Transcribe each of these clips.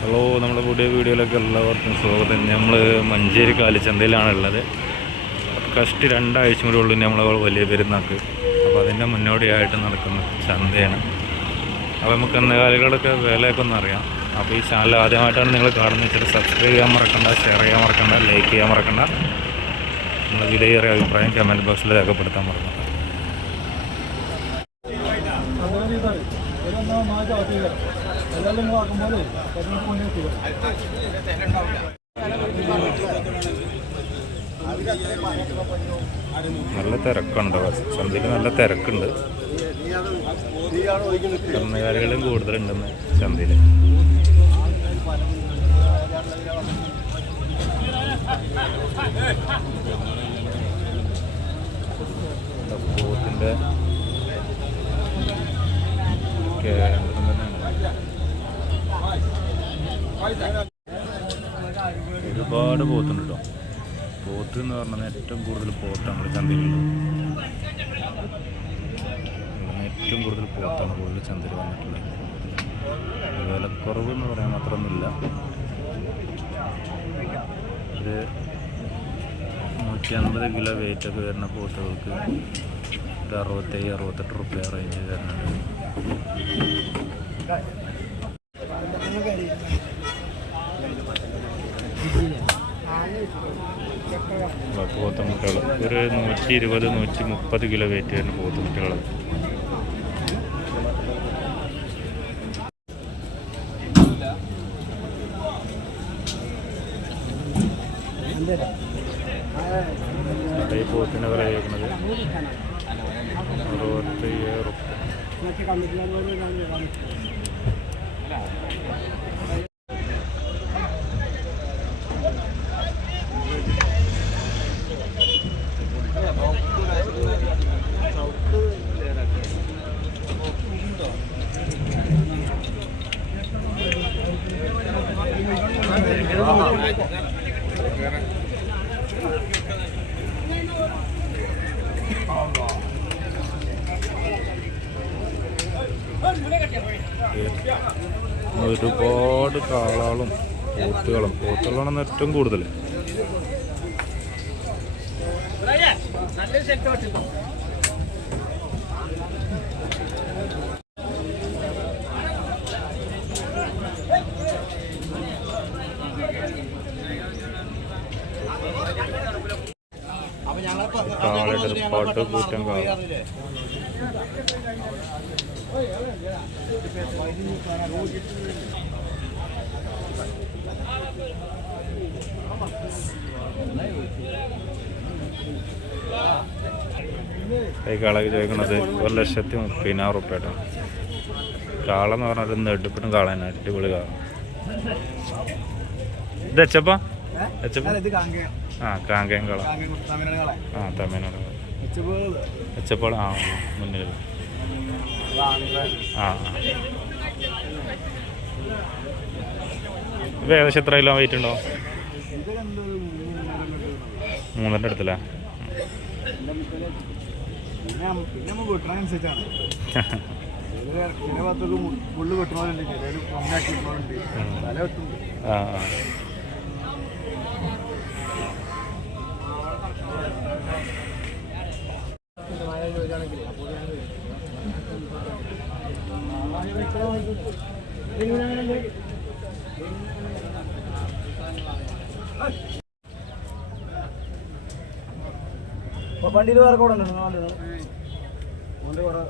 Hello നമ്മുടെ പുതിയ വീഡിയോയിലൊക്കെ എല്ലാവർക്കും സ്വാഗതം. നമ്മൾ മഞ്ചേരി കാലിച്ചന്തയിലാണ് ഉള്ളത് കഷ്ടി രണ്ടാഴ്ച കൂടെ ഉള്ളു നമ്മൾ വലിയ പെരുന്നാക്ക്. അപ്പോൾ അതിന്റെ മുന്നോടിയായിട്ട് നടക്കുന്ന ചന്തയാണ്. അപ്പോൾ നമുക്ക് കന്നുകാലികളൊക്കെ വിലയൊക്കെ ഒന്ന് അറിയാം. അപ്പോൾ ഈ ചാനൽ ആദ്യമായിട്ടാണ് നിങ്ങൾ കാണുന്നത്. വെച്ചാൽ സബ്സ്ക്രൈബ് ചെയ്യാൻ മറക്കണ്ട ഷെയർ ചെയ്യാൻ മറക്കണ്ട ലൈക്ക് ചെയ്യാൻ മറക്കണ്ട. നിങ്ങളുടെ വിലയേറിയ അഭിപ്രായം കമന്റ് ബോക്സിൽ രേഖപ്പെടുത്താൻ മറക്കണ്ട നല്ല തിരക്കുണ്ട്. ചന്തയിൽ നല്ല തിരക്കുണ്ട്. കന്നുകാലികളും കൂടുതലുണ്ടെന്ന് ചന്തയിൽ പോത്തിന്റെ ഒരുപാട് പോത്തുണ്ട് കേട്ടോ പോത്ത് എന്ന് പറഞ്ഞാൽ ഏറ്റവും കൂടുതൽ പോത്താണ് ചന്തയിലുള്ളത്. ഏറ്റവും കൂടുതൽ പോത്താണ് കൂടുതൽ ചന്തയിൽ വന്നിട്ടുള്ളത്. വിലക്കുറവ് എന്ന് പറയാൻ മാത്രമൊന്നുമില്ല. ഒരു നൂറ്റി അൻപത് കിലോ വെയിറ്റ് ഒക്കെ വരുന്ന പോത്തുകൾക്ക് ഒരു അറുപത്തേഴ് അറുപത്തെട്ട് റുപ്യ റേഞ്ച് വരുന്നുണ്ട്. പോത്തുമുട്ടകൾ. ഒരു നൂറ്റി ഇരുപത് നൂറ്റി മുപ്പത് കിലോ വെയിറ്റ് വരുന്ന പോത്തുമുട്ടകൾ പോത്തിന്റെ വില കേൾക്കുന്നത് ഒരുപാട് കാളകളും പോത്തുകളും. പോത്തുകളാണെന്ന് ഏറ്റവും കൂടുതൽ കാളയുടെ ഒരു പാട്ട് കൂറ്റം കാള ഈ കാളയ്ക്ക് ചോദിക്കുന്നത് ഒരു ലക്ഷത്തി മുപ്പതിനായിരം റുപ്യ കേട്ടോ കാള എന്ന് പറഞ്ഞാൽ ഒരു നെടുപ്പിനും തന്നെ അടിപൊളി കാള. ഇത് എച്ചപ്പ? എച്ചപ്പ? ആ കാങ്കയം കാള ആ തമിഴ്നാട്. കാള എച്ചപ്പാട് ആ മുന്നിൽ ആ. ഇത് ഏകദേശം എത്ര കിലോ വെയിറ്റ് ഉണ്ടോ? മൂന്നിന്റെ അടുത്തല്ലേ? ആ. വണ്ടിയിൽ വേറെ കൂടെ ഉണ്ട് ഓന്റെ കൂടെ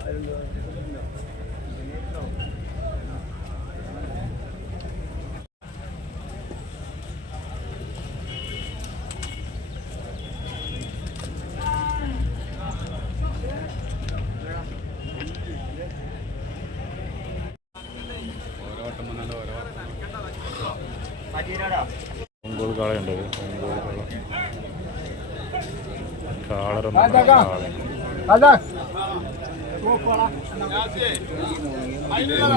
അതാ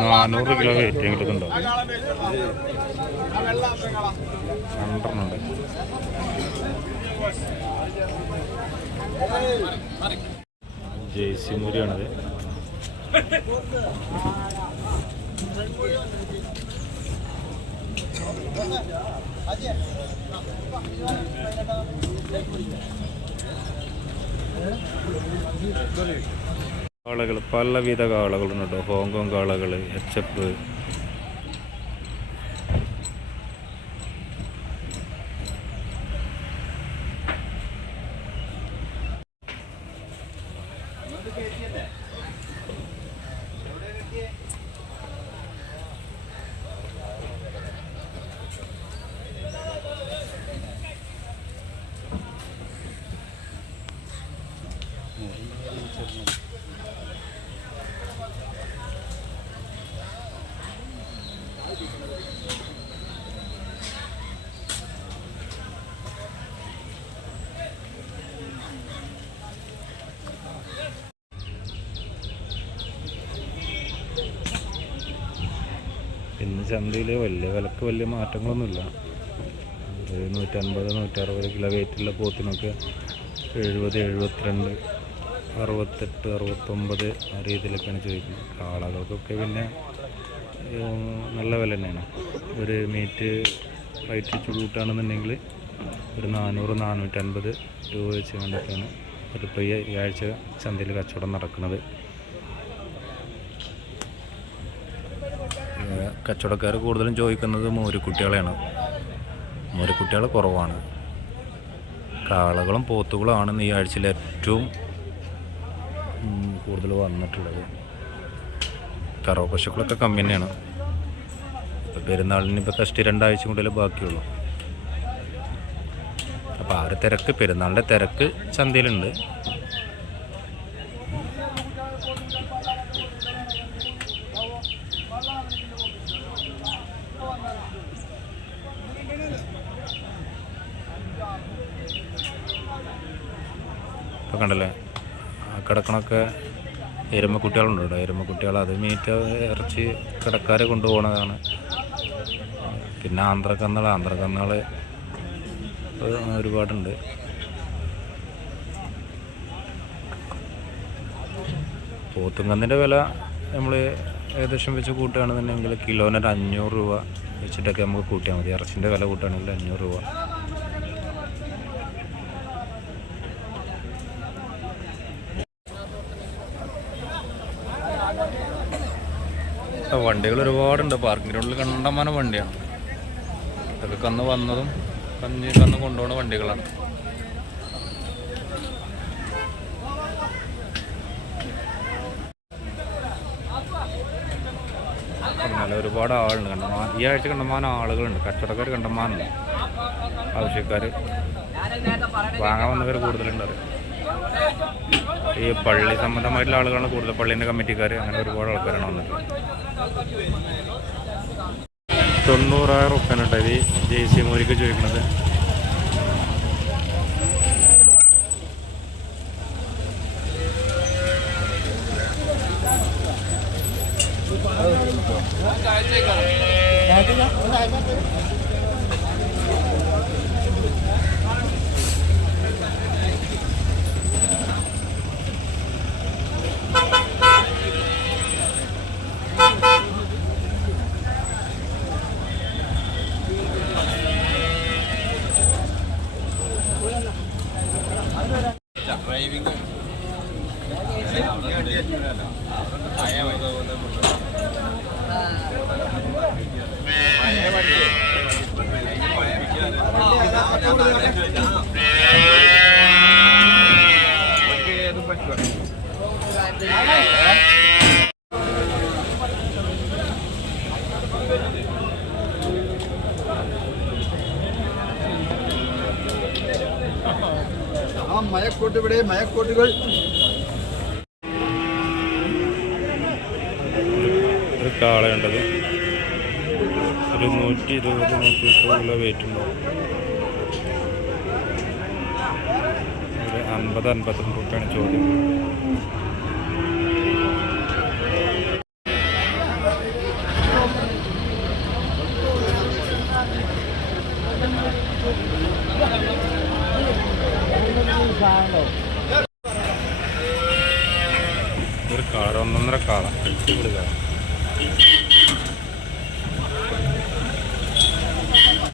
നാനൂറ് കിലോ വെയിറ്റ് കിട്ടുന്നുണ്ടോ? രണ്ടെണ്ണുണ്ട് ജേസി മുരിയാണത്. കാളകൾ പലവിധ കാളകളുണ്ട്. ഹോങ്കോങ് കാളകൾ എച്ച് ഇന്ന് ചന്തയിൽ വലിയ വിലക്ക് വലിയ മാറ്റങ്ങളൊന്നുമില്ല. ഒരു നൂറ്റൻപത് നൂറ്ററുപത് കിലോ വെയിറ്റുള്ള പോത്തിനൊക്കെ എഴുപത് എഴുപത്തിരണ്ട് അറുപത്തെട്ട് അറുപത്തൊമ്പത് ആ രീതിയിലൊക്കെയാണ് ചോദിക്കുന്നത്. കാളകൾക്കൊക്കെ പിന്നെ നല്ല വില തന്നെയാണ്. ഒരു മീറ്റ് റേറ്റ് വെച്ച് കൂട്ടുകയാണെന്നുണ്ടെങ്കിൽ ഒരു നാനൂറ് നാനൂറ്റൻപത് രൂപ വെച്ച് ഒരു ഇപ്പോൾ ഈ ആഴ്ച ചന്തയിൽ കച്ചവടം നടക്കുന്നത്. കച്ചവടക്കാർ കൂടുതലും ചോദിക്കുന്നത് മോരിക്കുട്ടികളെയാണ് മോരിക്കുട്ടികൾ കുറവാണ്. കാളകളും പോത്തുകളുമാണ് ഈ ആഴ്ചയിൽ ഏറ്റവും കൂടുതൽ വന്നിട്ടുള്ളത്. കറവ പശുക്കളൊക്കെ കമ്മി തന്നെയാണ്. ഇപ്പോൾ പെരുന്നാളിന് ഇപ്പോൾ കഷ്ടി രണ്ടാഴ്ച കൂടുതൽ ബാക്കിയുള്ളൂ. അപ്പോൾ ആ ഒരു തിരക്ക് പെരുന്നാളിന്റെ തിരക്ക് ചന്തയിലുണ്ട്. കണ്ടല്ലേ? കിടക്കണൊക്കെ എരുമക്കുട്ടികളുണ്ട് എരുമ എരുമക്കുട്ടികൾ അത് മീറ്റ് ഇറച്ചി കിടക്കാരെ കൊണ്ടുപോകണതാണ് പിന്നെ ആന്ധ്രക്കന്നുകൾ ആന്ധ്രക്കന്നുകൾ ഒരുപാടുണ്ട്. പോത്തുങ്കന്നിന്റെ വില നമ്മൾ ഏകദേശം വെച്ച് കൂട്ടുകയാണെന്നുണ്ടെങ്കിൽ കിലോനൊരു അഞ്ഞൂറ് രൂപ വെച്ചിട്ടൊക്കെ നമുക്ക് കൂട്ടിയാൽ മതി. ഇറച്ചിന്റെ വില കൂട്ടുകയാണെങ്കിൽ അഞ്ഞൂറ് രൂപ ആ, വണ്ടികൾ ഒരുപാടുണ്ട്. പാർക്കിംഗ് ഗ്രൗണ്ടിൽ കണ്ടമാന വണ്ടിയാണ്. ഇതൊക്കെ കന്ന് വന്നതും കഞ്ഞി കന്ന് കൊണ്ടുപോകുന്ന വണ്ടികളാണ്. പറഞ്ഞാൽ ഒരുപാട് ആളുണ്ട് കണ്ടമാൻ ഈ ആഴ്ച കണ്ടമാനം ആളുകളുണ്ട്. കച്ചവടക്കാർ കണ്ടമാനുണ്ട് ആവശ്യക്കാർ വാങ്ങാൻ വന്നവർ കൂടുതലുണ്ട്. ഈ പള്ളി സംബന്ധമായിട്ടുള്ള ആളുകളാണ് കൂടുതൽ പള്ളീന്റെ കമ്മിറ്റിക്കാർ അങ്ങനെ ഒരുപാട് ആൾക്കാരാണ് വന്നിട്ടുള്ളത്. തൊണ്ണൂറായിരം കേട്ടോ ഇത് ജെ സി മോരിക്ക് ചോദിക്കുന്നത് ആ മയക്കോട്ട് ഇവിടെ മയക്കോട്ടുകൾ. ഒരു കാളയുണ്ടത് ഒരു നൂറ്റി ഇരുപത് നൂറ്റി വെയിറ്റ് ഉണ്ടാവും ഒരു അൻപത് റുപ്യാണ് ചോദ്യം. ഒരു കാള ഒന്നൊന്നര കാള അടിപൊളി കാള